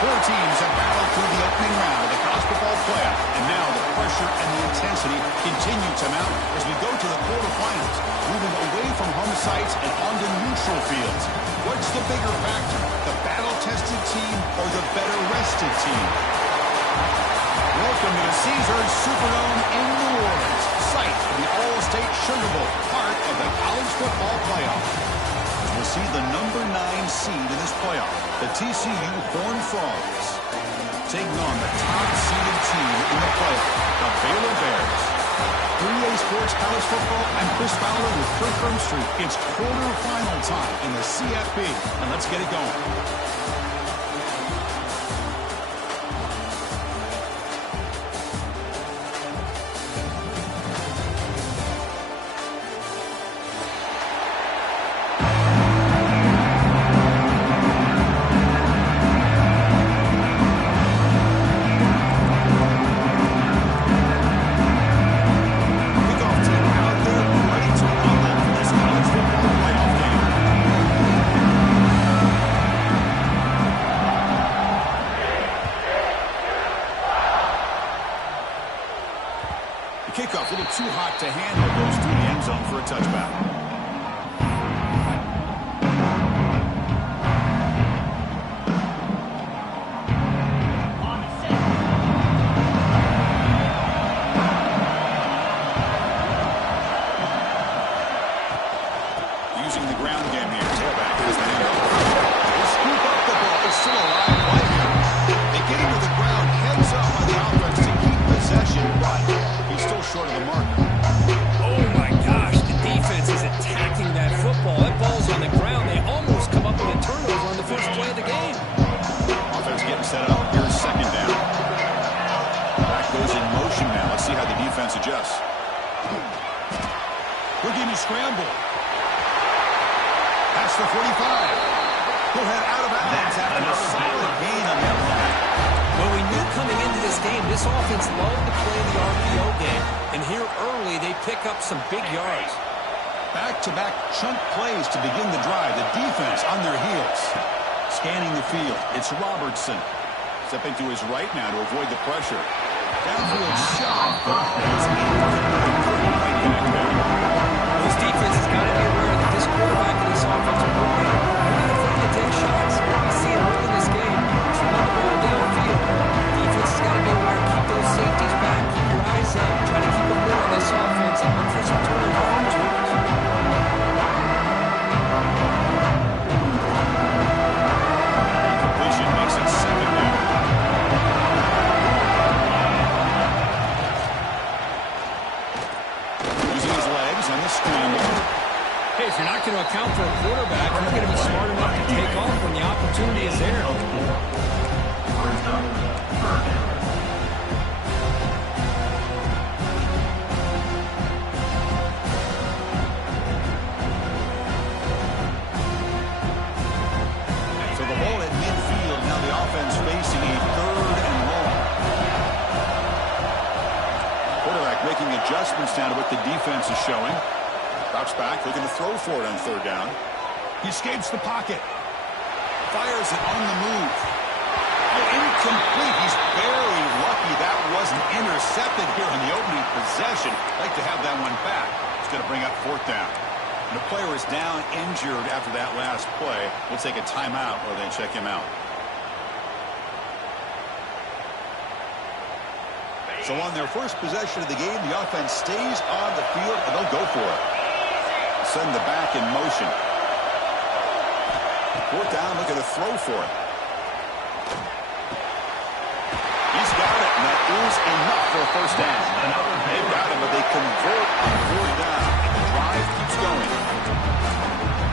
Four teams have battled through the opening round of the college football playoff, and now the pressure and the intensity continue to mount as we go to the quarterfinals, moving away from home sites and onto neutral fields. What's the bigger factor, the battle-tested team or the better-rested team? Welcome to the Caesars Superdome in New Orleans, site of the All-State Sugar Bowl, part of the college football playoff. We'll see the number 9 seed in this playoff, the TCU Horned Frogs, taking on the top-seeded team in the playoff, the Baylor Bears. 3A Sports College Football, I'm Chris Fowler with Kirk Street. It's quarterfinal time in the CFB, and let's get it going. Kickoff a little too hot to handle, goes through the end zone for a touchback. Using the ground game here. Tailback is the handoff. They scoop up the ball. It's still alive right here. They get into the ground, heads up on the offense to keep possession, but he's still short of the mark. Oh my gosh, the defense is attacking that football. That ball's on the ground. They almost come up with a turnover on the first play of the game. Offense getting set up. Here's second down. Back goes in motion now. Let's see how the defense adjusts. We're getting scramble. That's the 45. He'll head out of bounds after a solid gain on that line. Well, we knew coming into this game, this offense loved to play the RPO game. And here early, they pick up some big yards. Back-to-back chunk plays to begin the drive. The defense on their heels. Scanning the field. It's Robertson. Stepping to his right now to avoid the pressure. Downfield shot. This defense has got to be aware that this quarterback and this offensive coordinator are not afraid to take shots. We see it early in this game. It's run the ball downfield. Defense has got to be aware. Keep those safeties back. Keep your eyes up. Try to keep a lid on this offense and look for some turnover opportunities. Completion makes it second down. Using his legs on the scramble. Hey, if you're not going to account for a quarterback, you're going to be smart enough to take off when the opportunity is there. So the ball at midfield. Now the offense facing a third and long. Quarterback making adjustments down to what the defense is showing. Drops back, looking to throw for it on third down. He escapes the pocket. Fires it on the move. Oh, incomplete. He's very lucky that wasn't intercepted here on the opening possession. Like to have that one back. It's going to bring up fourth down. And the player is down injured after that last play. We'll take a timeout or then check him out. So on their first possession of the game, the offense stays on the field and they'll go for it. Send the back in motion. Fourth down, looking to throw for it. He's got it, and that is enough for a first down. They've got him, but they convert on fourth down. The drive keeps going.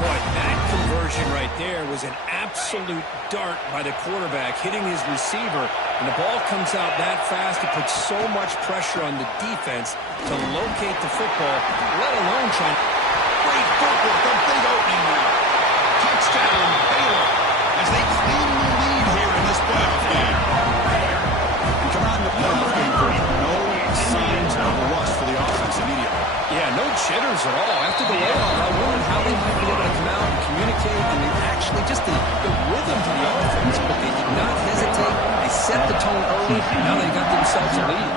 Boy, that conversion right there was an absolute dart by the quarterback, hitting his receiver, and the ball comes out that fast. It puts so much pressure on the defense to locate the football, let alone try. Great footwork, a big opening now. Touchdown, Baylor, as they claim the lead here in this playoff game. And come on, the playoff game, no signs of rust for the offense immediately. Yeah, no jitters at all. After the layoff, I wondered how they might be able to come out and communicate, and actually just the rhythm to the offense, but they did not hesitate early. Now they got themselves a lead.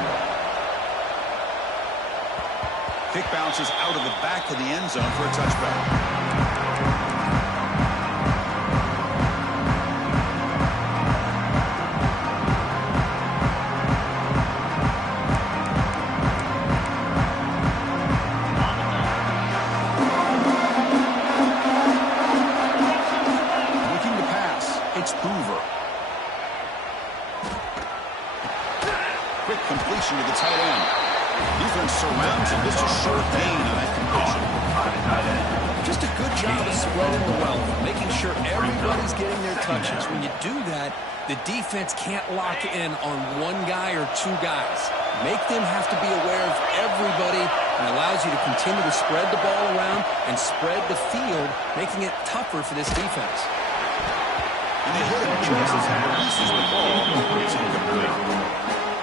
Kick bounces out of the back of the end zone for a touchback. Completion to the tight end. Defense surrounds him. Just a short gain on that completion. Just a good job of spreading the wealth, making sure everybody's getting their touches. When you do that, the defense can't lock in on one guy or two guys. Make them have to be aware of everybody, and allows you to continue to spread the ball around and spread the field, making it tougher for this defense. And they hit him just as he releases the ball. It's incomplete.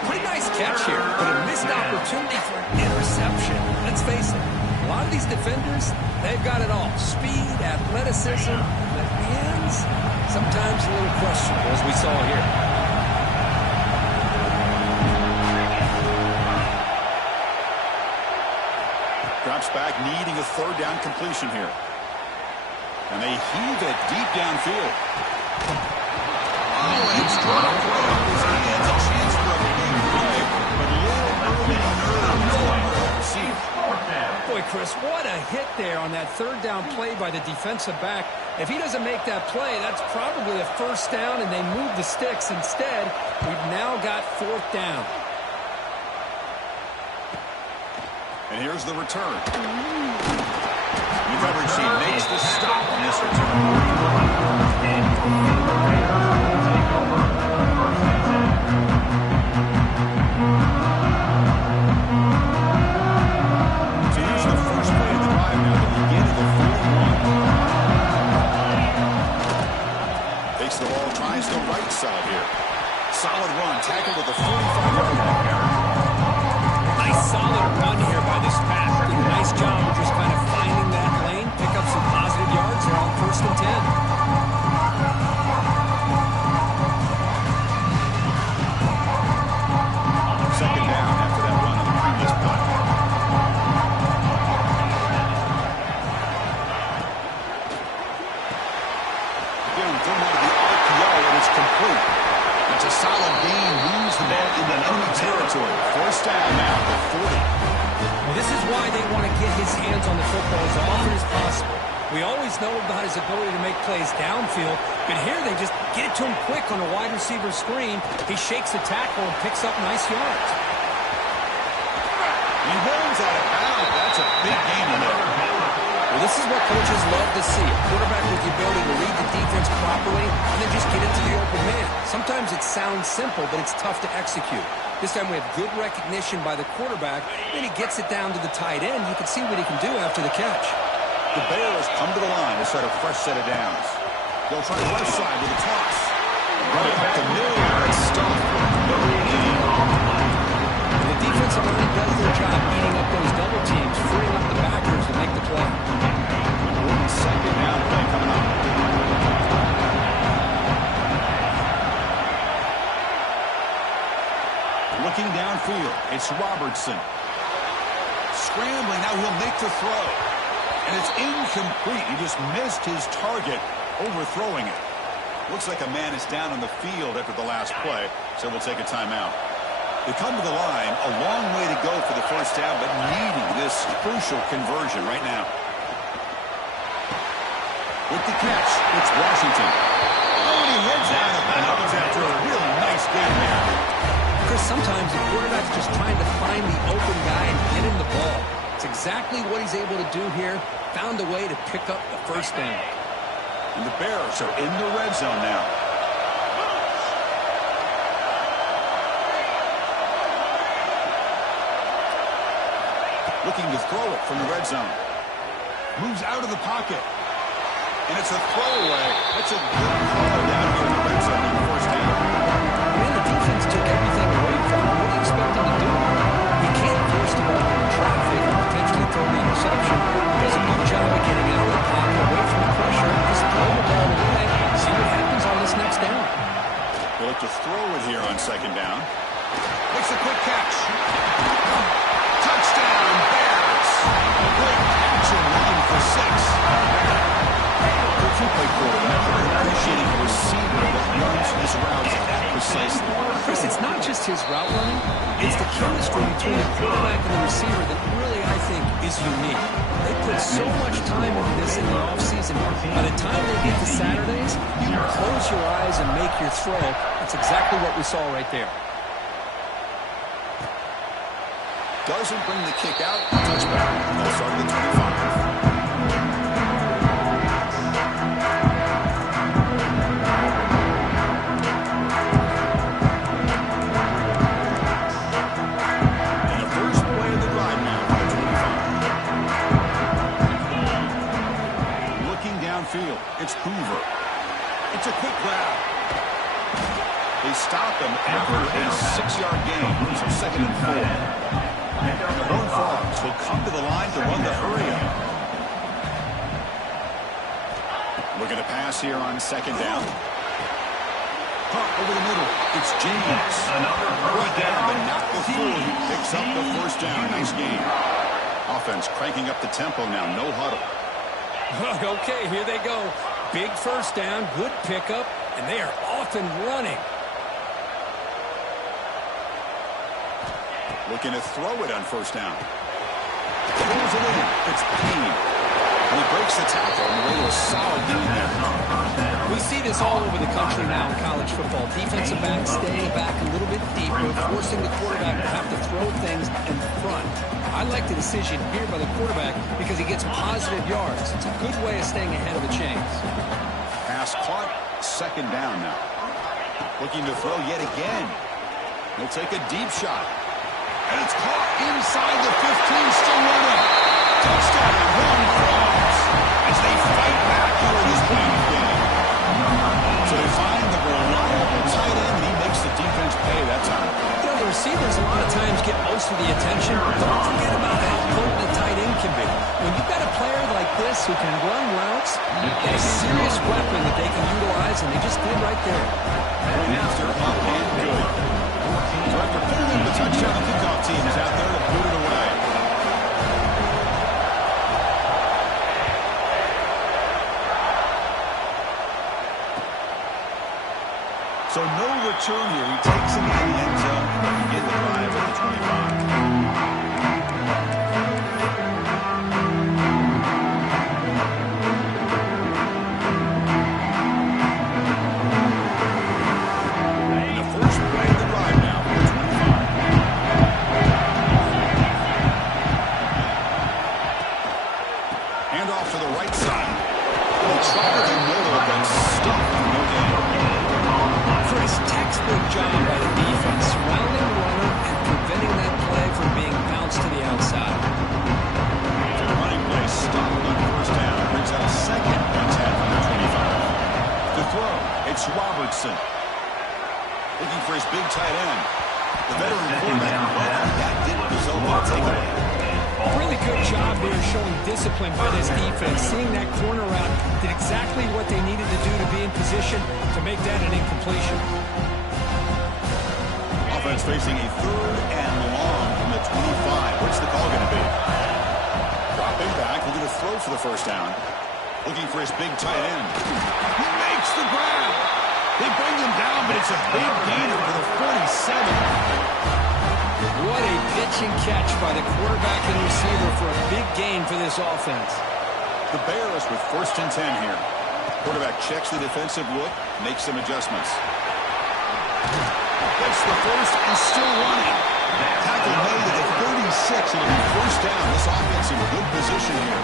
Pretty nice catch here, but a missed opportunity for an interception. Let's face it, a lot of these defenders, they've got it all. Speed, athleticism, but hands, sometimes a little questionable, as we saw here. Drops back, needing a third down completion here. And they heave it deep downfield. Oh, it's dropped right off his hands. A chance for a big play, but little early nerves. Boy, Chris, what a hit there on that third down play by the defensive back. If he doesn't make that play, that's probably a first down, and they move the sticks. Instead, we've now got fourth down. And here's the return. New coverage team makes the stop on this return. The ball, tries the right side here. Solid run, tackled with a 45-yard line. Nice solid run here by this pack. Did a nice job of just kind of finding that lane, pick up some positive yards there on 1st and 10. Second down after that run on the previous play. Again, thrown out of the it's complete. That's a solid gain. Moves the ball into enemy territory. First down now at 40. Well, this is why they want to get his hands on the football as often as possible. We always know about his ability to make plays downfield, but here they just get it to him quick on a wide receiver screen. He shakes the tackle and picks up nice yards. He rolls out of bounds. That's a big gain in there. Well, this is what coaches love to see. A quarterback with the ability to read the defense properly and then just get into the open man. Sometimes it sounds simple, but it's tough to execute. This time we have good recognition by the quarterback. Then he gets it down to the tight end. You can see what he can do after the catch. The Bears come to the line to set a fresh set of downs. They'll try the left side with a toss. Running up the middle, it's stopped. No gain. The defensive line does their job eating up those double teams, freeing up the backers to make the play. Second down play coming up. Looking downfield, it's Robertson. Scrambling, now he'll make the throw. And it's incomplete. He just missed his target, overthrowing it. Looks like a man is down on the field after the last play, so we'll take a timeout. They come to the line, a long way to go for the first down, but needing this crucial conversion right now. With the catch, it's Washington. Oh, and he heads out of bounds after a really nice game there. Chris, sometimes the quarterback's just trying to find the open guy and get him the ball. It's exactly what he's able to do here. Found a way to pick up the first down. And the Bears are in the red zone now. Looking to throw it from the red zone. Moves out of the pocket. And it's a throwaway. That's a good call down here in the red zone on the first down. Man, the defense took everything away from him. What do you expect him to do? He can't force the ball in traffic and potentially throw the interception. He does a good job of getting out of the pocket, away from the pressure. Just throw the ball away. See what happens on this next down. They look to to throw it here on second down. Makes a quick catch. Touchdown, Bears. Great catch and run for 6. If you play quarterback, you're appreciating a receiver that runs his routes precisely. Chris, it's not just his route running. It's the chemistry between the quarterback and the receiver that really, I think, is unique. They put so much time into this in the offseason. By the time they get to Saturdays, you can close your eyes and make your throw. That's exactly what we saw right there. Doesn't bring the kick out. Touchback. They'll start at the 25. Field. It's Hoover. It's a quick grab. They stop him after a 6-yard gain. So 2nd and 4. The Horned Frogs will come to the line to run the hurry up. Looking to pass here on 2nd down. Pump over the middle. It's James. Brought down, but not before he picks up the 1st down. Nice game. Offense cranking up the tempo now. No huddle. Okay, here they go. Big 1st down, good pickup, and they are off and running. Looking to throw it on 1st down. Throws it in. It's Payne. And he breaks the tackle on the way to a solid game there. We see this all over the country now in college football. Defensive backs staying back a little bit deeper, forcing the quarterback to have to throw things in front. I like the decision here by the quarterback because he gets positive yards. It's a good way of staying ahead of the chains. Pass caught. 2nd down now. Looking to throw yet again. He'll take a deep shot. And it's caught inside the 15, still running. Touchdown, Horned Frogs, as they fight back here in this playoff game. So they find the reliable tight end, and he makes the defense pay that time. You know, the receivers a lot of times get most of the attention. Don't forget about how potent the tight end can be. When you've got a player like this who can run routes, a serious weapon that they can utilize, and they just did right there. After up and good. So after putting in the touchdown, the kickoff team is out there to put it away. So no return here. He takes him in the end zone and they begin the drive at the 25. Looking for his big tight end. The veteran quarterback, that didn't result in a takeaway. Really good job there showing discipline by this defense. Seeing that corner route did exactly what they needed to do to be in position to make that an incompletion. Offense facing a 3rd and long from the 25. What's the call going to be? Dropping back, looking to throw for the 1st down. Looking for his big tight end. He makes the grab. They bring him down, but it's a big gainer for the 47. What a pitch and catch by the quarterback and receiver for a big gain for this offense. The Bears with 1st and 10 here. Quarterback checks the defensive look, makes some adjustments. Gets the 1st and still running. Tackle made at the 36, and it'll be 1st down. This offense in good position here.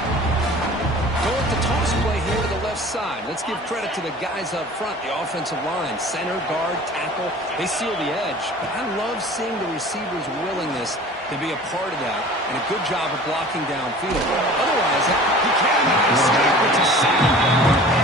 Go with the toss play here to the left side. Let's give credit to the guys up front, the offensive line, center, guard, tackle. They seal the edge. But I love seeing the receiver's willingness to be a part of that, and a good job of blocking downfield. Otherwise, he cannot escape. It's a sack.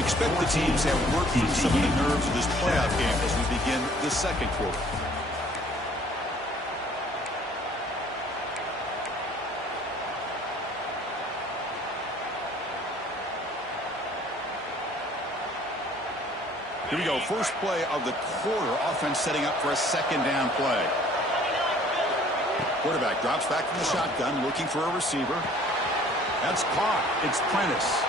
We expect the teams to have worked through some of the nerves of this playoff game as we begin the second quarter. Here we go, first play of the quarter. Offense setting up for a second down play. Quarterback drops back from the shotgun, looking for a receiver. That's caught. It's Prentice.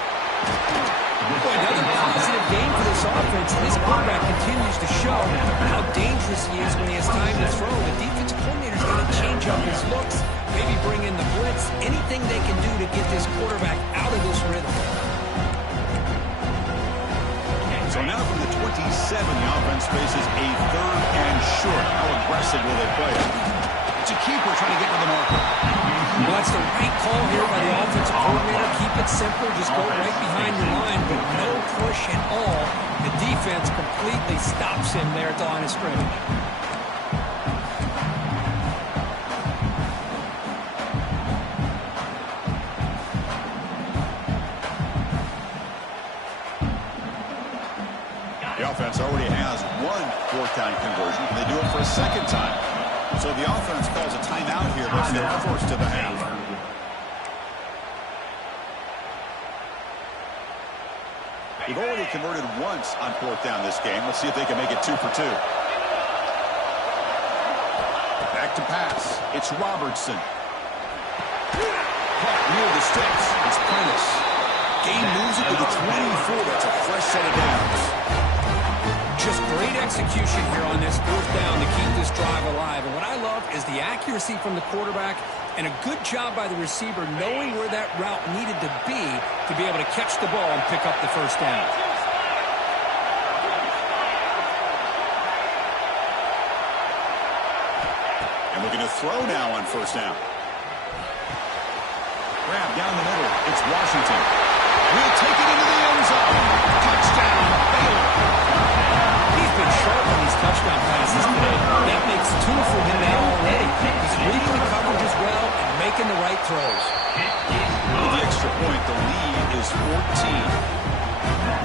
Boy, another positive game for this offense. This quarterback continues to show how dangerous he is when he has time to throw. The defensive coordinator's going to change up his looks, maybe bring in the blitz, anything they can do to get this quarterback out of this rhythm. So now from the 27, the offense faces a third and short. How aggressive will they play? It's a keeper trying to get to the marker. Well, that's the right call here by the offensive coordinator. Keep it simple. Just go right behind your line, but no push at all. The defense completely stops him there at the line of scrimmage. The offense already has one fourth-down conversion. Can they do it for a second time? So the offense calls a timeout here. That's their first of the half. They've already converted once on fourth down this game. Let's see if they can make it 2 for 2. Back to pass. It's Robertson. Caught near the sticks. It's Prentice. Game moves it to the 24. That's a fresh set of downs. Just great execution here on this fourth down to keep this drive alive. And what I love is the accuracy from the quarterback and a good job by the receiver knowing where that route needed to be able to catch the ball and pick up the first down. And looking to throw now on first down. Grab down the middle. It's Washington. We'll take it into the end zone. Touchdown, Baylor. He's been sharp on these touchdown passes today. That makes 2 for him now already. He's reading the coverage as well and making the right throws. With the extra point, the lead is 14.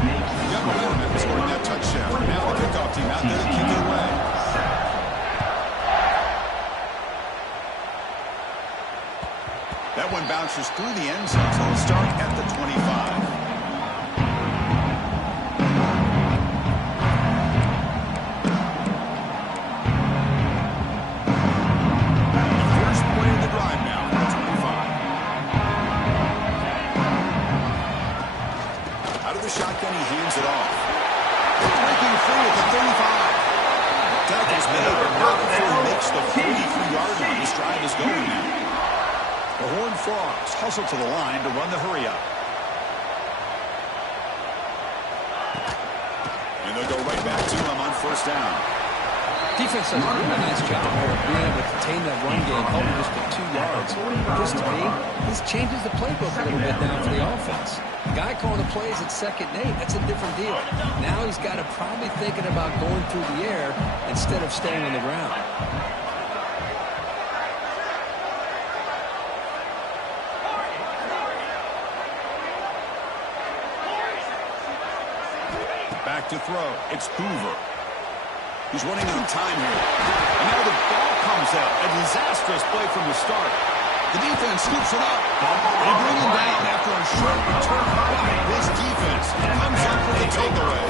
You got momentum after scoring that touchdown. Now the kickoff team out there to kick it away. That one bounces through the end zone, so it'll start at the 25. Shotgun, he hands it off. Breaking free at the 35. Tackle's made, but not before he makes the 43-yard line. This drive is going now. The Horned Frogs hustle to the line to run the hurry up. And they'll go right back to him on first down. Defense does a really nice job here of being able to contain that run game, holding just to 2 yards. This, to me, this changes the playbook a little bit now for the offense. The guy calling the plays at 2nd and 8, that's a different deal. Now he's got to probably thinking about going through the air instead of staying on the ground. Back to throw. It's Hoover. He's running out of time here. And now the ball comes out. A disastrous play from the start. The defense scoops it up. They bring him down after a short return by this defense. Comes up for the takeaway.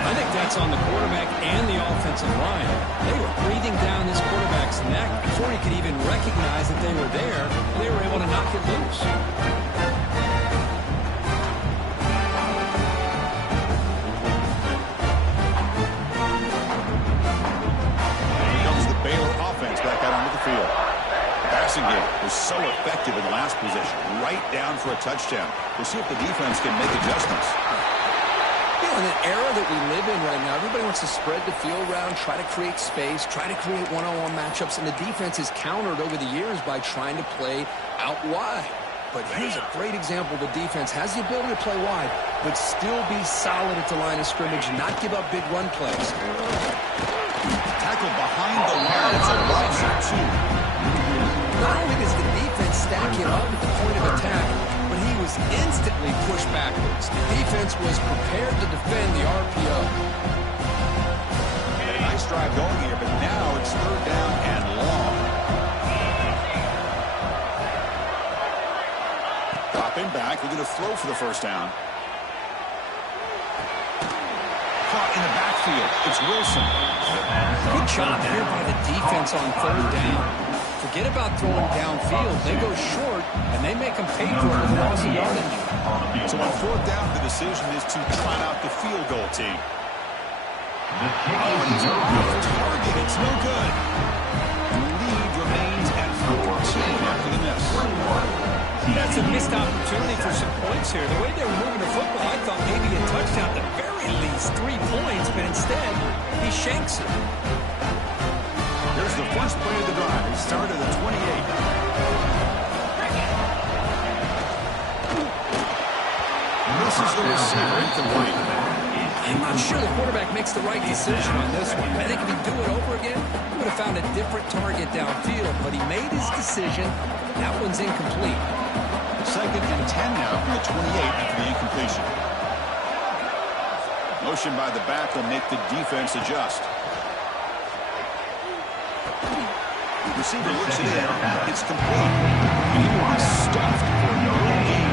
I think that's on the quarterback and the offensive line. They were breathing down this quarterback's neck before he could even recognize that they were there. They were able to knock it loose. Baylor offense back out onto the field. The passing game was so effective in the last possession. Right down for a touchdown. We'll see if the defense can make adjustments. You know, in the era that we live in right now, everybody wants to spread the field around, try to create space, try to create one-on-one matchups, and the defense is countered over the years by trying to play out wide. But here's a great example. The defense has the ability to play wide, but still be solid at the line of scrimmage, not give up big run plays. Tackle behind the line. It's a loss of 2. Not only does the defense stack him up at the point of attack, but he was was instantly pushed backwards. The defense was prepared to defend the RPO. And a nice drive going here, but now it's third down and long. Dropping back, looking to throw for the first down. Caught in the backfield. It's Wilson. Good job here by the defense on third down. Forget about throwing downfield. They go short, and they make them pay for it with loss of yardage. So on fourth down, the decision is to trot out the field goal team. Oh, he's off target. It's no good. The lead remains at 14 after the miss. That's a missed opportunity for some points here. The way they were moving the football, I thought maybe a touchdown, at the very least 3 points, but instead, he shanks it. Here's the first play of the drive. He started at 28. Misses the receiver, incomplete. I'm not sure the quarterback makes the right decision on this one. I think if he'd do it over again, he would have found a different target downfield, but he made his decision. That one's incomplete. Second and 10 now from the 28 after the incompletion. Motion by the back will make the defense adjust. Receiver looks it in. It's complete. And he will be stuffed for no gain.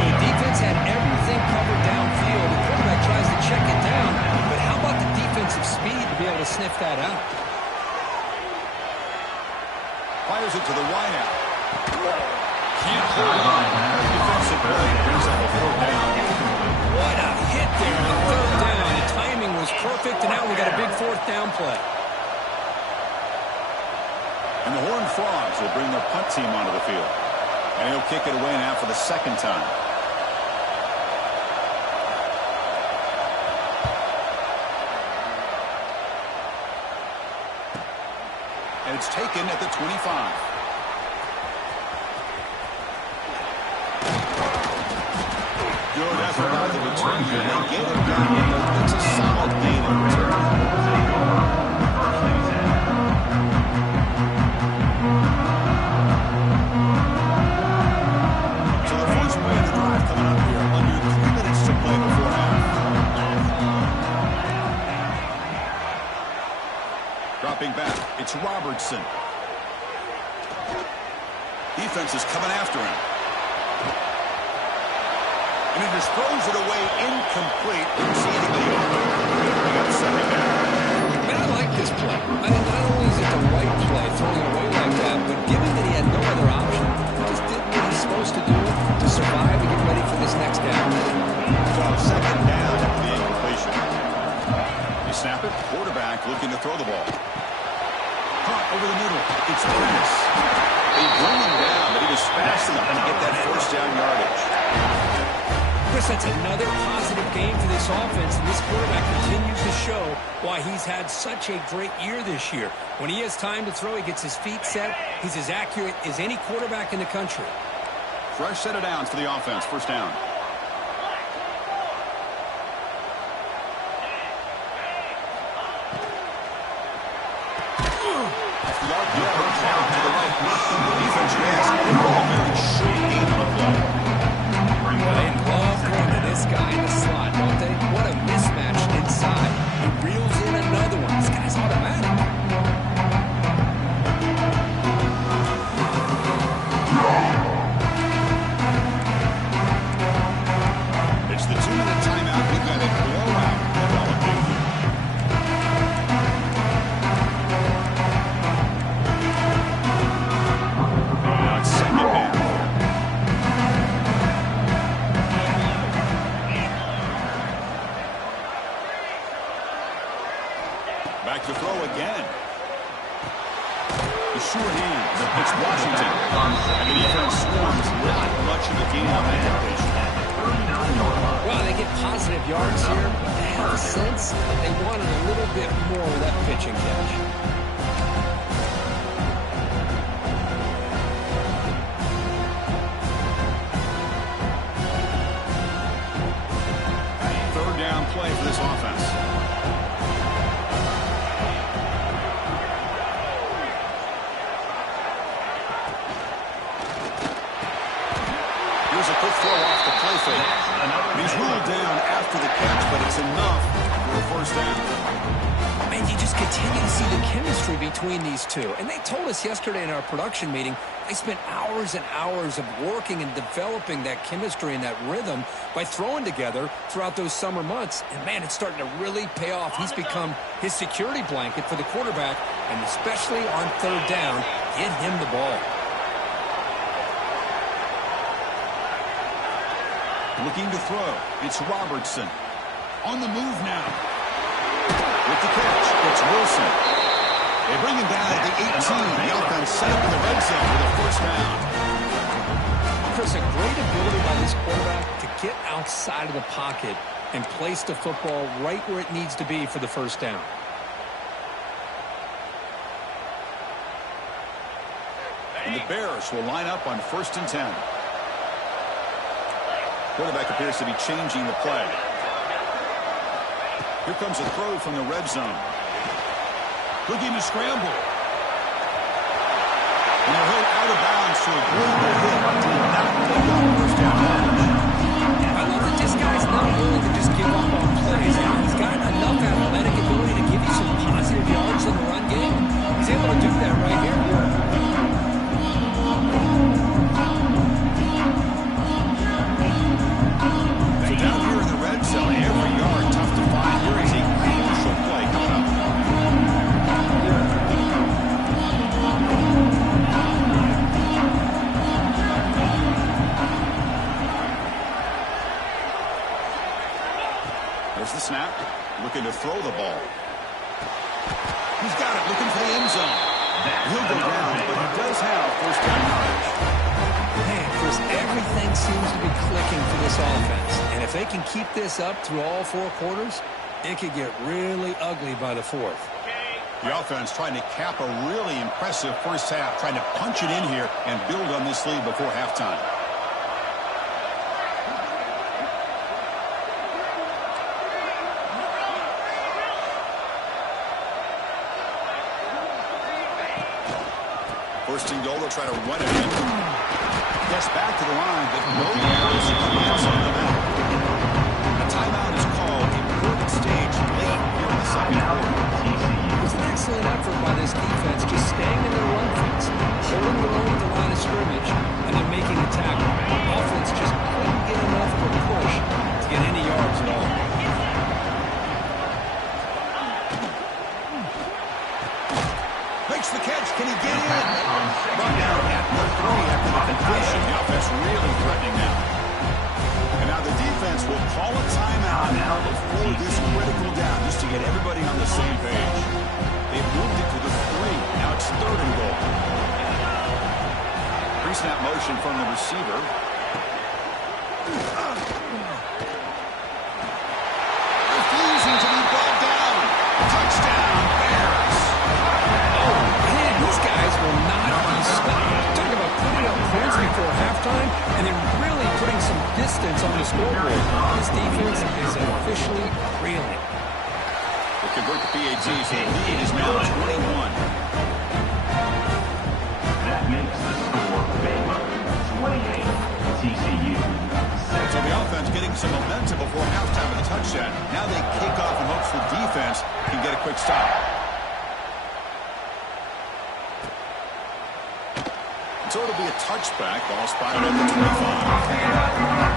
The defense had everything covered downfield. The quarterback tries to check it down, but how about the defensive speed to be able to sniff that out? Fires it to the wideout. Can't hold on. Defensive play brings up a third down. What a hit there on third down. The timing was perfect, and now we got a big fourth down play. And the Horned Frogs will bring their punt team onto the field. And he'll kick it away now for the second time. And it's taken at the 25. Good effort on the return here. They get it done. It's a solid gain in return. Dropping back, it's Robertson. Defense is coming after him. And he just throws it away incomplete. Didn't see anybody open. They got a second down. Man, I like this play. I mean, not only is it the right play, throwing it away like that, but given that he had no other option, he just did what he's supposed to do to survive and get ready for this next down. So second down after the incompletion. You snap it, quarterback looking to throw the ball. Caught over the middle. It's Prentice. They bring him down, but he was fast enough to get that first down yardage. Chris, that's another positive game for this offense, and this quarterback continues to show why he's had such a great year this year. When he has time to throw, he gets his feet set. He's as accurate as any quarterback in the country. Fresh set of downs for the offense. First down. This guy in the slot, don't they? What a mismatch inside. He reels in another one. This guy's automatic. It's the 2-minute timeout. We've got a blowout developing. Now it's second down. Back to throw again. The short hands. It's Washington. And the defense scores not much of a gain on that completion. Well, they get positive yards here, but they have a sense that they wanted a little bit more of that pitching catch. Third down play for this offense. He's ruled down after the catch, but it's enough for a first down. Man, you just continue to see the chemistry between these two. And they told us yesterday in our production meeting, they spent hours and hours of working and developing that chemistry and that rhythm by throwing together throughout those summer months. And, man, it's starting to really pay off. He's become his security blanket for the quarterback, and especially on third down, get him the ball. Looking to throw. It's Robertson. On the move now. With the catch, it's Wilson. They bring him down at the 18. The offense set up in the red zone with a first down. Chris, a great ability by this quarterback to get outside of the pocket and place the football right where it needs to be for the first down. And the Bears will line up on 1st and 10. Quarterback appears to be changing the play. Here comes a throw from the red zone. Looking to scramble. And they're hit out of bounds to a brutal hit. Did not pick up first down. I love that this guy's not willing to just give up on plays. He's got enough athletic ability to give you some positive yards in the run game. He's able to do that right here. Down here in the red zone, every yard tough to find. Here is a crucial play coming up. There's the snap. Looking to throw the ball. He's got it. Looking for the end zone. He'll go down, but he does have first down yardage. Man, Chris, everything seems to be clicking for this offense. And if they can keep this up through all 4 quarters, it could get really ugly by the 4th. The offense trying to cap a really impressive first half, trying to punch it in here and build on this lead before halftime. First and goal, they'll try to run it in. Gets back to the line, but no yards chance on the map. A timeout is called. Important stage late here in the second quarter. It was an excellent effort by this defense, just staying in their run fence, holding their own at the line of scrimmage, and then making a tackle. Offense just couldn't get enough of a push to get any yards at all. Makes the catch. Can he get in? Brought down at the 3 after the completion. The offense really threatening now. And now the defense will call a timeout before this critical down, just to get everybody on the same page. They've moved it to the 3. Now it's 3rd and goal. Pre-snap motion from the receiver. Refusing to be brought down. Touchdown, Bears. Man, these guys will not be stopped. Talking about putting up points before halftime and then really putting some distance on the scoreboard. This defense is officially reeling. They convert the PATs, so the lead is now 21. That makes the score Baylor 28, TCU 7. So the offense getting some momentum before halftime with a touchdown. Now they kick off in hopes the defense can get a quick stop. So it'll be a touchback. Ball spotted at the 25.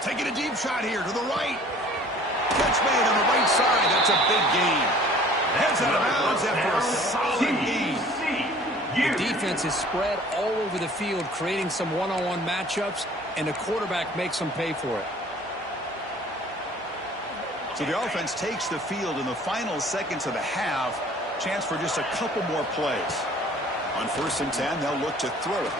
Taking a deep shot here to the right. Catch made on the right side. That's a big gain. Heads out of bounds after a solid gain. The defense is spread all over the field, creating some one-on-one matchups, and the quarterback makes them pay for it. So the offense takes the field in the final seconds of the half. Chance for just a couple more plays. On 1st and 10, they'll look to throw it.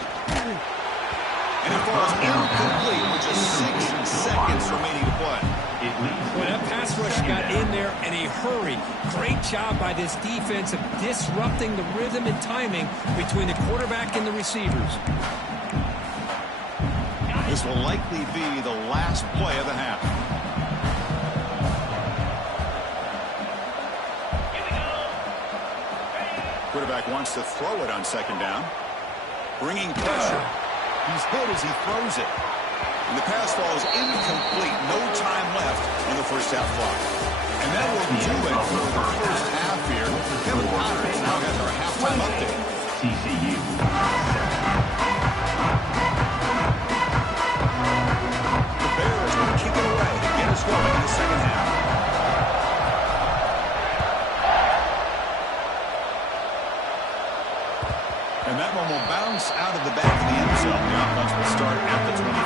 And it falls incomplete with just 6 seconds remaining to play. It leads Well, that pass rush got in there in a hurry. Great job by this defense of disrupting the rhythm and timing between the quarterback and the receivers. This will likely be the last play of the half. Quarterback wants to throw it on second down. Bringing pressure. He's hit as he throws it. And the pass falls incomplete. No time left on the first half clock. And that will do it for the first half here. Kevin Connors now has our halftime update. TCU. The Bears will kick it away to get us going in the second half. And that one will bounce out of the back of the end zone. The offense will start at the 25.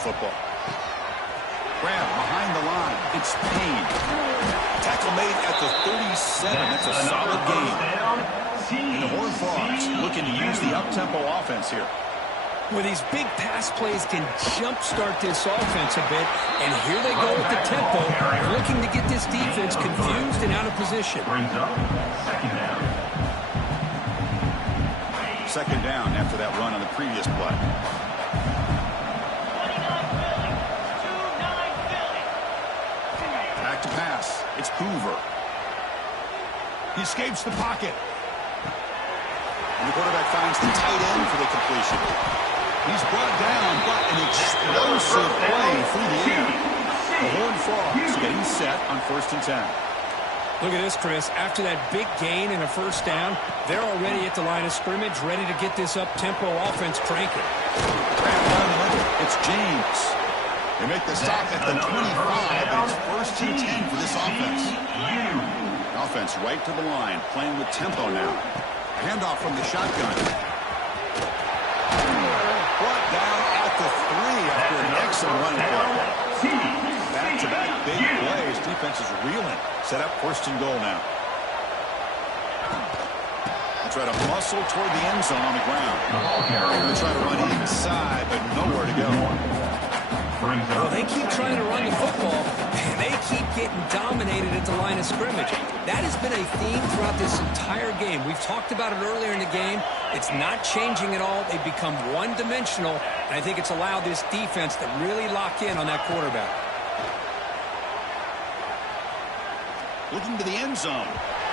Football. Grab behind the line. It's Payne. Tackle made at the 37. That's a solid gain. And the Horned Frogs looking to use the up-tempo offense here. Well, these big pass plays can jumpstart this offense a bit. And here they go with the tempo, looking to get this defense confused and out of position. Brings up second down. Second down after that run on the previous play. To pass. It's Hoover. He escapes the pocket. And the quarterback finds the tight end for the completion. He's brought down, but an explosive play through the air. The Horned Frogs getting set on 1st and 10. Look at this, Chris. After that big gain and a first down, they're already at the line of scrimmage, ready to get this up-tempo offense cranking. Back down the middle. It's James. They make the stop at the 25, and it's 1st and 10 for this offense. Offense right to the line, playing with tempo now. Handoff from the shotgun. Brought down at the 3 after an excellent running play. Back-to-back big plays. Defense is reeling. Set up 1st and goal now. They try to muscle toward the end zone on the ground. They try to run inside, but nowhere to go. Well, they keep trying to run the football, and they keep getting dominated at the line of scrimmage. That has been a theme throughout this entire game. We've talked about it earlier in the game. It's not changing at all. They've become one-dimensional, and I think it's allowed this defense to really lock in on that quarterback. Looking to the end zone.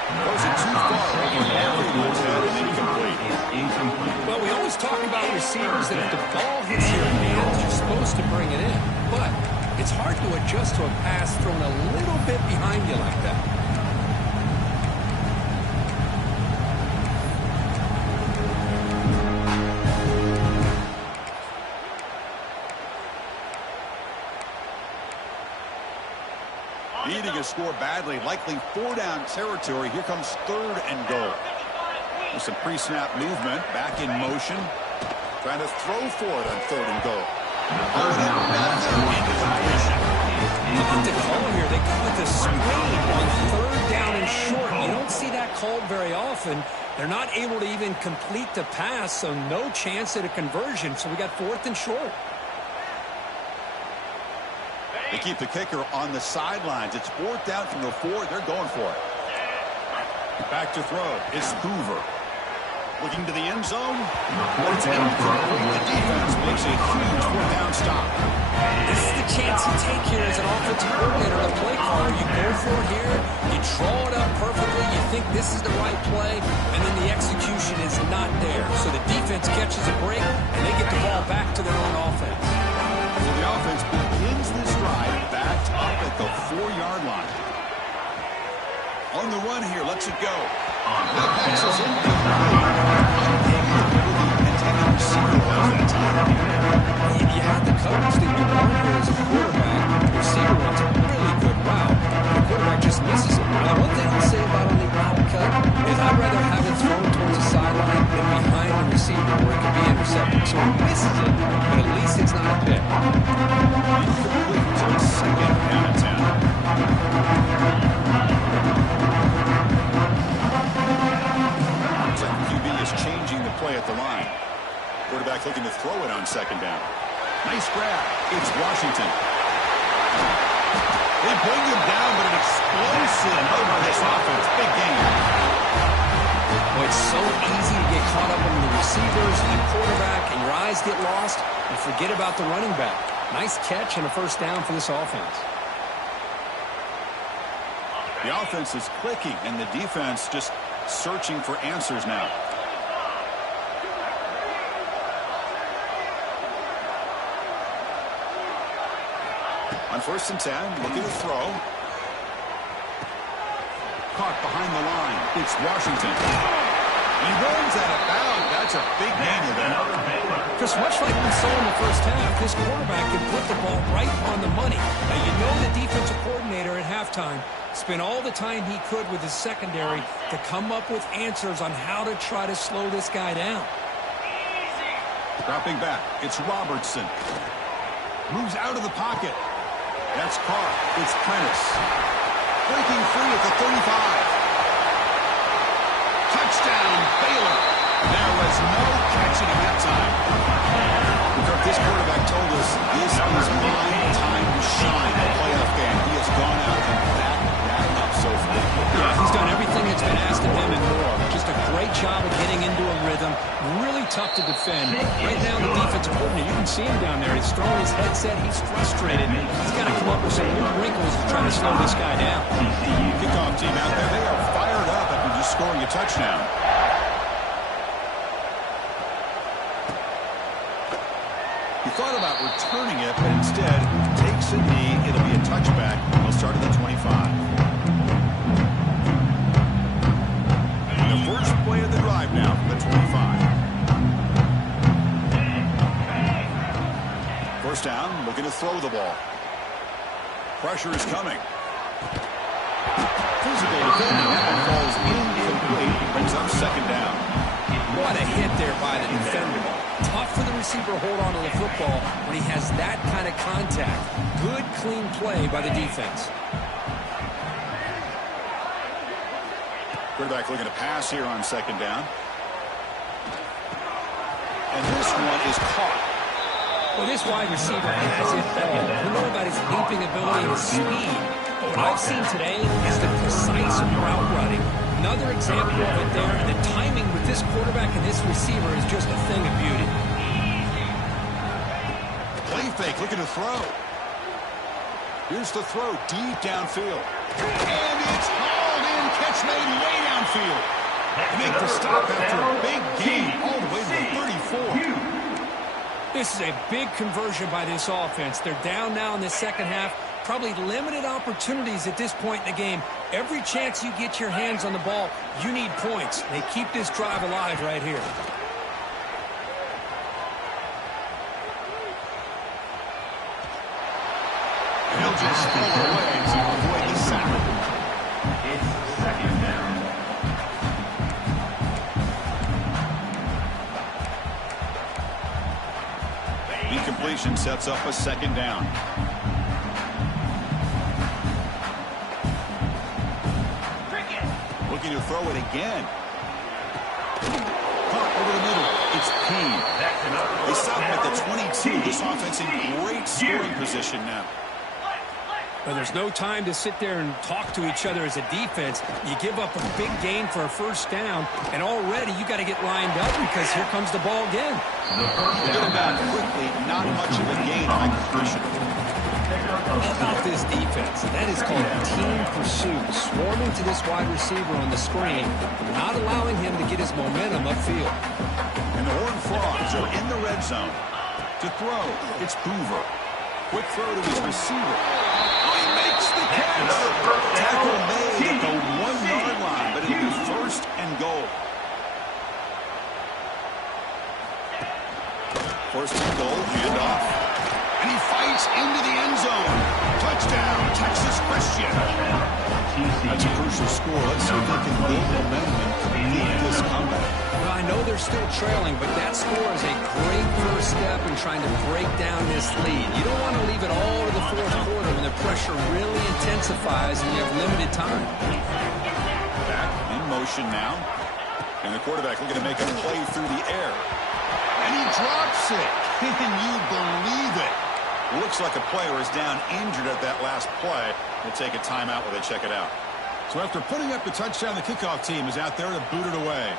Throws it too far over everyone's head and incomplete. Well, we always talk about receivers that if the ball hits your hands, you're supposed to bring it in. But it's hard to adjust to a pass thrown a little bit behind you like that. Needing to score badly, likely 4-down territory. Here comes 3rd and goal. With some pre-snap movement, back in motion. Trying to throw for it on 3rd and goal. How about the call here? They call it the screen on 3rd down and short. You don't see that called very often. They're not able to even complete the pass, so no chance at a conversion. So we got 4th and short. They keep the kicker on the sidelines. It's 4th down from the 4. They're going for it. Back to throw. It's Hoover. Looking to the end zone. But it's incomplete. The defense makes a huge 4th down stop. This is the chance you take here as an offensive coordinator, a play caller. You go for it here. You draw it up perfectly. You think this is the right play, and then the execution is not there. So the defense catches a break, and they get the ball back to their own offense. So the offense begins this drive backed up at the 4-yard line. On the run here, lets it go. The pass is You have the coverage that you want here as a quarterback. The receiver runs a really good route. The quarterback just misses it. Now, one thing I'll say about on the route cut is I'd rather have it thrown towards the sideline than behind the receiver where it could be It's Washington. They bring him down, but an explosive over this offense. Big game. Well, it's so easy to get caught up in the receivers and the quarterback, and your eyes get lost. You forget about the running back. Nice catch and a first down for this offense. The offense is clicking, and the defense just searching for answers now. On 1st and 10, looking to throw. Caught behind the line. It's Washington. He runs out of bounds. That's a big gain there. Chris, much like we saw in the first half, this quarterback can put the ball right on the money. Now, you know the defensive coordinator at halftime spent all the time he could with his secondary to come up with answers on how to try to slow this guy down. Dropping back, it's Robertson. Moves out of the pocket. That's Carr. It's Prentice. Breaking free at the 35. Touchdown, Baylor. There was no catching him that time. This quarterback told us this is my time to shine in a playoff game. He has gone out and backed that up so far. Yeah, he's done everything that's been asked of him and more. Just a great job of getting into a rhythm. Really tough to defend. Right now, the defensive coordinator, you can see him down there. He's throwing his headset. He's frustrated. He's got to come up with some new wrinkles to try to slow this guy down. Kickoff team out there. They are fired up after just scoring a touchdown. He thought about returning it, but instead takes a knee. It'll be a touchback. He'll start at the 25. And the first play of the drive now from the 25. First down, looking to throw the ball. Pressure is coming. Physical defending. That one falls incomplete. Brings up second down. What a hit there by the defender. Tough for the receiver to hold on to the football when he has that kind of contact. Good, clean play by the defense. Quarterback looking to pass here on second down. And this one is caught. Well, this wide receiver has it all. We know about his leaping ability and his speed. But what I've seen today is the precise route running. Another example of it there, and the timing with this quarterback and this receiver is just a thing of beauty. Play fake, looking to throw. Here's the throw, deep downfield. And it's hauled in, catch made way downfield. They make the stop after a big gain all the way to the 34. This is a big conversion by this offense. They're down now in the second half. Probably limited opportunities at this point in the game. Every chance you get your hands on the ball, you need points. They keep this drive alive right here. And he'll just pull away to avoid the sack. It's second down. Incompletion sets up a second down. Looking to throw it again. Caught over the middle. It's Payne. They stop him at the 22. This offense in great scoring position now. Well, there's no time to sit there and talk to each other as a defense. You give up a big gain for a first down, and already you got to get lined up because here comes the ball again. Get him back quickly. Not much of a gain on completion. How about this defense? That is called team pursuit. Swarming to this wide receiver on the screen, not allowing him to get his momentum upfield. And the Horned Frogs are in the red zone. To throw, it's Hoover. Quick throw to his receiver. Oh, he makes the catch. Tackle made at the 1-yard line, but it'll be first and goal. First and goal, handoff. And he fights into the end zone. Touchdown, Texas Christian. That's a crucial score. Let's see if they can build momentum and complete this comeback. Well, I know they're still trailing, but that score is a great first step in trying to break down this lead. You don't want to leave it all to the fourth quarter when the pressure really intensifies and you have limited time. Back in motion now. And the quarterback looking to make a play through the air. And he drops it. Can you believe it? Looks like a player is down injured at that last play. We'll take a timeout while they check it out. So after putting up the touchdown, the kickoff team is out there to boot it away.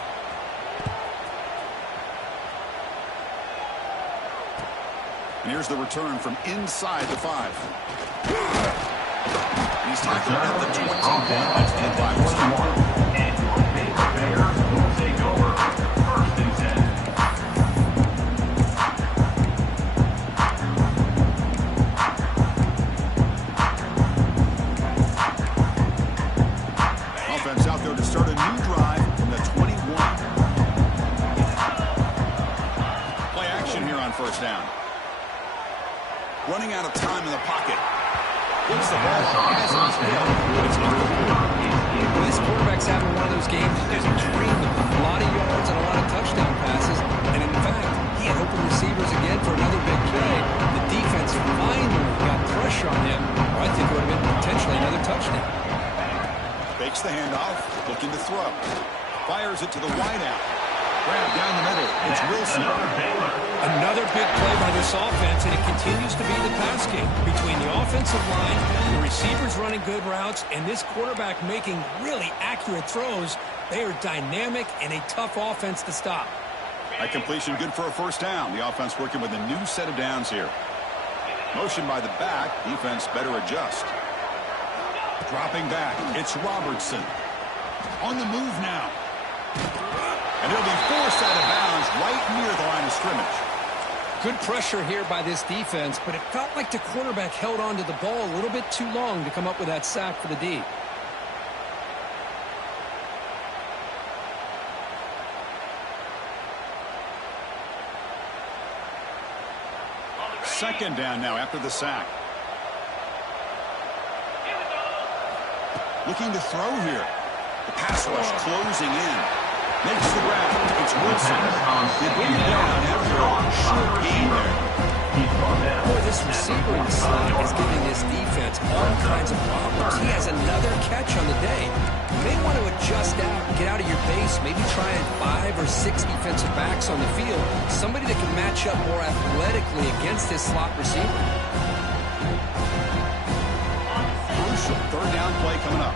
And here's the return from inside the 5. He's tackled at the 21. That's the advice. And your Baylor Bears will take over. First and 10. Offense out there to start a new drive from the 21. Play action here on first down. Running out of time in the pocket. Gets the ball as it's hit. It's off the board. This quarterback's having one of those games that just dreamed of a lot of yards and a lot of touchdown passes. And in fact, he had open receivers again for another big play. The defense finally got pressure on him, or I think it would have been potentially another touchdown. Fakes the handoff, looking to throw. Fires it to the wideout. Grab down the middle. It's Wilson. Another big play by this offense, and it continues to be the pass game between the offensive line, the receivers running good routes, and this quarterback making really accurate throws. They are dynamic and a tough offense to stop. That completion good for a first down. The offense working with a new set of downs here. Motion by the back. Defense better adjust. Dropping back. It's Robertson. On the move now. And he'll be forced out of bounds right near the line of scrimmage. Good pressure here by this defense, but it felt like the quarterback held on to the ball a little bit too long to come up with that sack for the D. Second down now after the sack. Looking to throw here. The pass rush closing in. Makes the grab. It's Wilson. They bring it down after a short gain there. Boy, this receiver in the slot is giving this defense all kinds of problems. He has another catch on the day. You may want to adjust out, get out of your base, maybe try 5 or 6 defensive backs on the field. Somebody that can match up more athletically against this slot receiver. Crucial third down play coming up.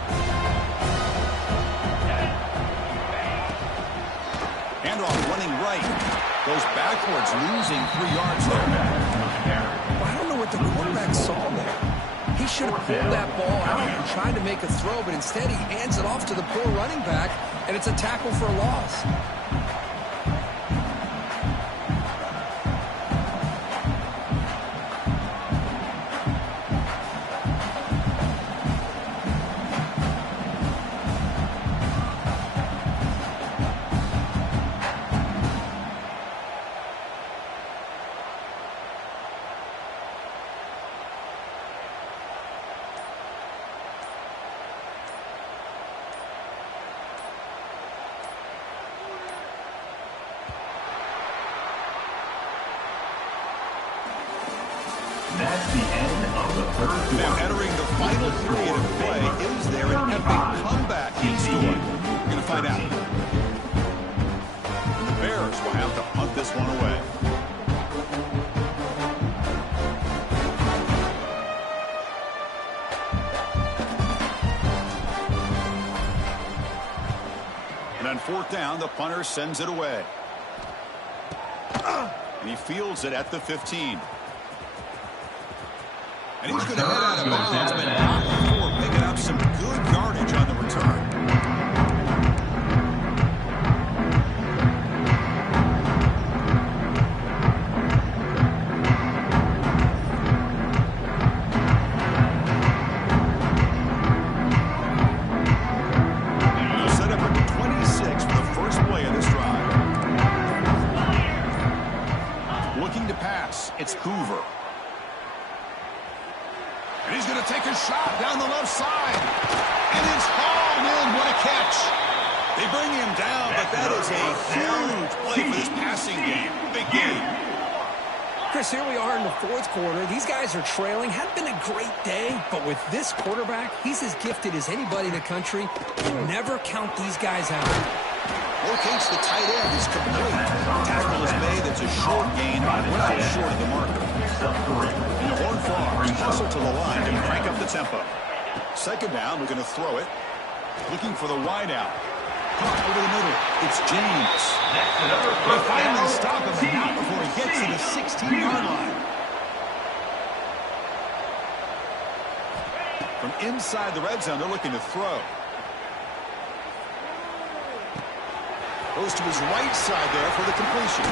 Handoff running right. Goes backwards, losing 3 yards there. Well, I don't know what the quarterback saw there. He should have pulled that ball out and tried to make a throw, but instead he hands it off to the poor running back, and it's a tackle for a loss. That's the end of the third quarter. Now entering the final period of play, is there an epic comeback in store? We're going to find out. And the Bears will have to punt this one away. And on fourth down, the punter sends it away. And he fields it at the 15. And he's going to head out of bounds, but not before picking up some good yardage on the return. They'll set up at 26 for the first play of this drive. Looking to pass, it's Hoover. And he's going to take a shot down the left side. And it's hauled in. What a catch. They bring him down, but that is a huge play for this passing game. Big game. Chris, here we are in the fourth quarter. These guys are trailing. Hadn't been a great day, but with this quarterback, he's as gifted as anybody in the country. You never count these guys out. Locates the tight end is complete. Tackle is made. It's a short gain. We're not short of the marker. And the hustle to the line to crank up the tempo. Second down, we're going to throw it. Looking for the wide out. Over the middle, it's James. They finally stop him, but not before he gets to the 16-yard line. From inside the red zone, they're looking to throw. Goes to his right side there for the completion.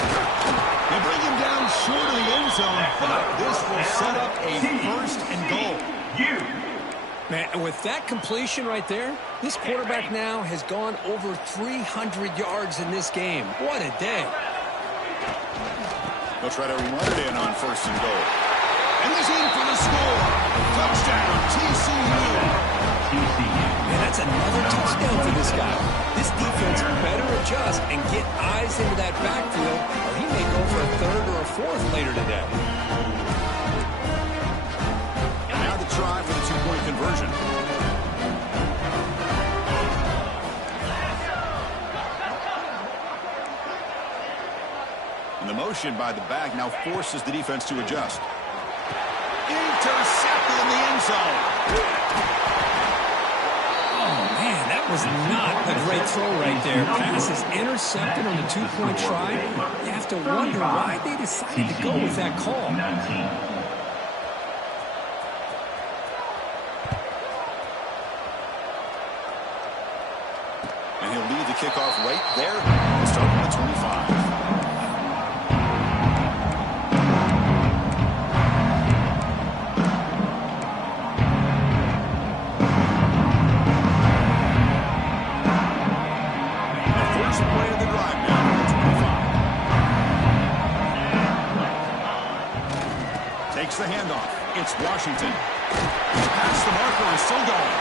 They bring him down short of the end zone, but this will set up a first and goal. Man, and with that completion right there, this quarterback now has gone over 300 yards in this game. What a day. They'll try to run it in on first and goal. And he's in for the score. Touchdown, TCU. Man, that's another touchdown for this guy. This defense better adjust and get eyes into that backfield, or he may go for a third or a fourth later today. Now the try for the two-point conversion. And the motion by the back now forces the defense to adjust. Intercepted in the end zone. Oh, man, that was not a great throw right there. Pass is intercepted on the two-point try. You have to wonder why they decided to go with that call. And he'll lead the kickoff right there. We'll start from the 25. The handoff. It's Washington. Past the marker and still going.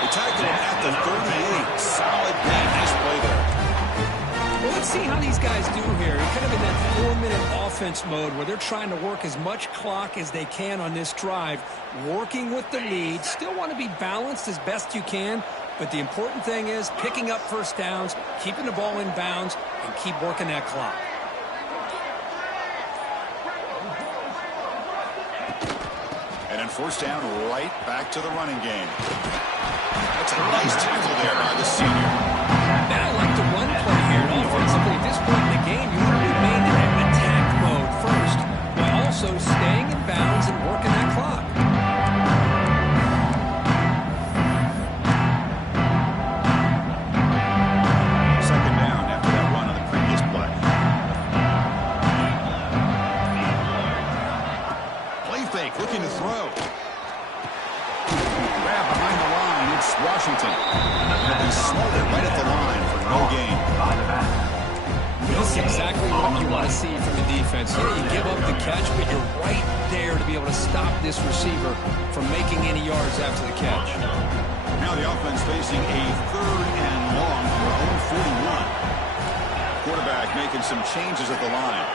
They tackle him at the 38. Solid gain. Nice play there. Well, let's see how these guys do here. Kind of in that 4-minute offense mode where they're trying to work as much clock as they can on this drive, working with the lead. Still want to be balanced as best you can, but the important thing is picking up first downs, keeping the ball in bounds, and keep working that clock. First down, right back to the running game. That's a nice tackle there by the senior. And I like the run play here. Offensively, at this point in the game, you want to remain in that attack mode first, while also staying in bounds and working that clock. Second down after that run on the previous play. Play fake, looking to throw. Washington. And they slowed it right at the line for no gain. This is exactly what you want to see from the defense. Here you give up the catch, but you're right there to be able to stop this receiver from making any yards after the catch. Now the offense facing a third and long from their own 41. Quarterback making some changes at the line.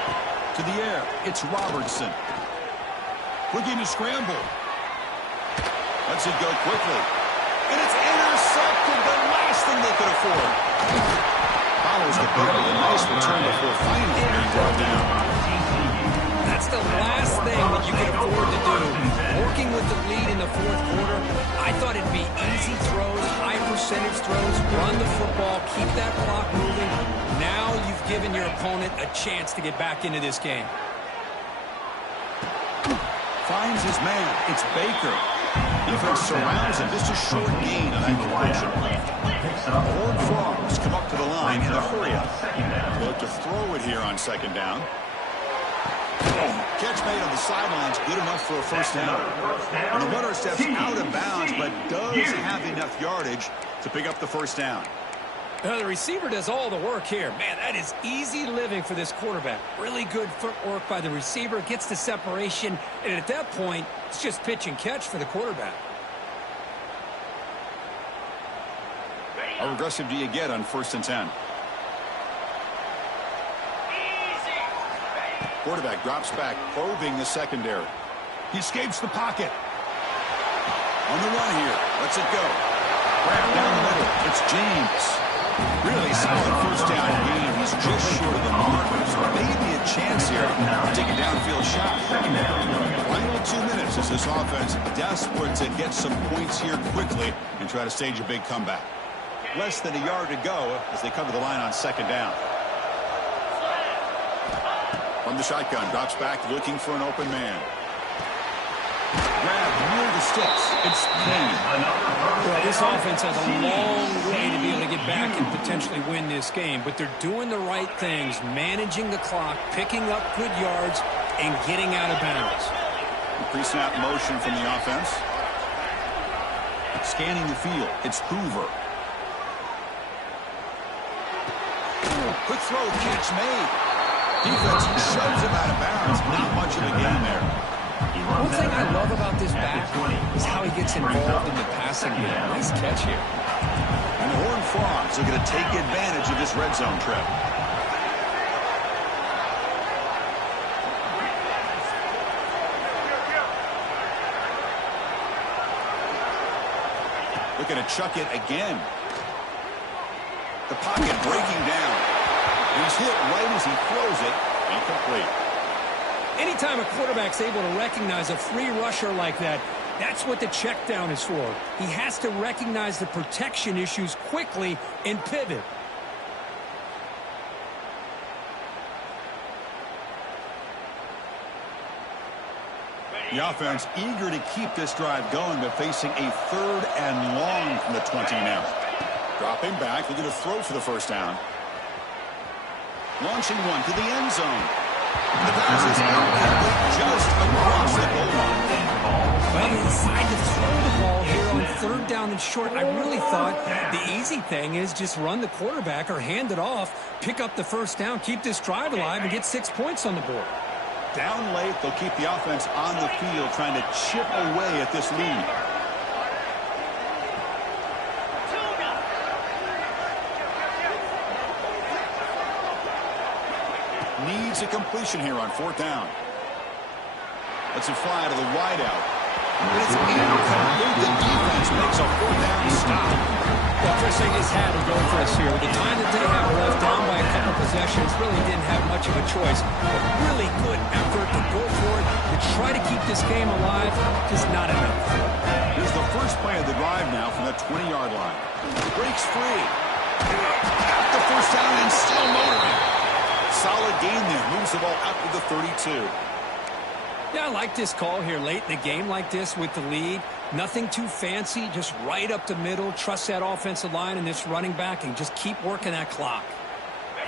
To the air, it's Robertson. Looking to scramble. Lets it go quickly. And it's intercepted, the last thing they could afford. Follows the play with a nice return before finally being brought down. That's the last thing that you can afford to do. Working with the lead in the fourth quarter, I thought it'd be easy throws, high percentage throws, run the football, keep that clock moving. Now you've given your opponent a chance to get back into this game. Finds his man. It's Baker. Defense surrounds him. Just a short gain on that completion. Horned Frogs come up to the line in a hurry-up. They'll look to throw it here on second down. Catch made on the sidelines, good enough for a first down. And the runner steps out of bounds, but does have enough yardage to pick up the first down. Now the receiver does all the work here. Man, that is easy living for this quarterback. Really good footwork by the receiver, gets the separation, and at that point, it's just pitch and catch for the quarterback. How aggressive do you get on 1st and 10? Quarterback drops back, probing the secondary. He escapes the pocket. On the run here, lets it go. Grab down the middle. It's James. Really solid first down gain. He's just short of the marker, so maybe a chance here to take a downfield shot. Final 2 minutes as this offense desperate to get some points here quickly and try to stage a big comeback. Less than a yard to go as they come to the line on second down. From the shotgun, drops back looking for an open man. Grab near the sticks. It's Payne. Well, this offense has a long way to be able to get back and potentially win this game, but they're doing the right things, managing the clock, picking up good yards, and getting out of bounds. Pre-snap motion from the offense. Scanning the field. It's Hoover. Quick throw, catch made. Defense shoves him out of bounds. Not much of a gain there. One thing I love about this back is how he gets involved in the passing game. Nice catch here. And the Horned Frogs are going to take advantage of this red zone trip. Looking to chuck it again. The pocket breaking down. He's hit right as he throws it. Incomplete. Anytime a quarterback's able to recognize a free rusher like that, that's what the check down is for. He has to recognize the protection issues quickly and pivot. The offense eager to keep this drive going, but facing a 3rd and long from the 20 now. Dropping back, looking to throw for the first down. Launching one to the end zone. The pass is incomplete just across the goal line. Well, he decided to throw the ball here on 3rd down and short. I really thought the easy thing is just run the quarterback or hand it off, pick up the first down, keep this drive alive, and get 6 points on the board. Down late, they'll keep the offense on the field, trying to chip away at this lead. Needs a completion here on 4th down. Lets it fly to the wideout. And it's incomplete. The defense makes a 4th down stop. Well, first they just had to go for us here. With the time that they have left, down by a couple possessions, really didn't have much of a choice. But really good effort to go for it, to try to keep this game alive, just not enough. Here's the first play of the drive now from the 20-yard line. Breaks free. Got the first down and still motoring. Solid gain there. Moves the ball out to the 32. Yeah, I like this call here late in the game like this with the lead. Nothing too fancy, just right up the middle. Trust that offensive line and this running back and just keep working that clock.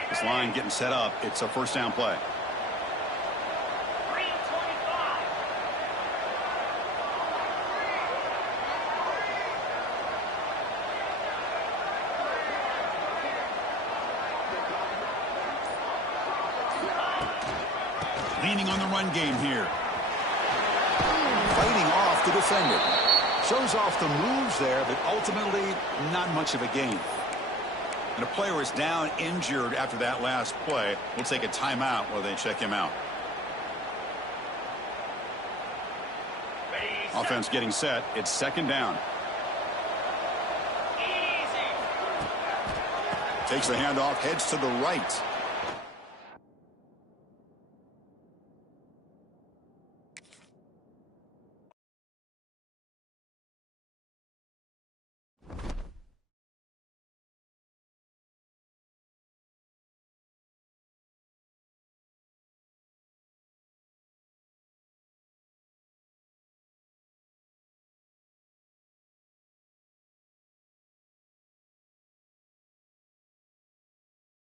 This line getting set up. It's a first down play. Leaning on the run game here. Fighting off the defender. Shows off the moves there, but ultimately not much of a gain. And a player is down injured after that last play. We'll take a timeout while they check him out. Offense getting set. It's 2nd down. Takes the handoff, heads to the right.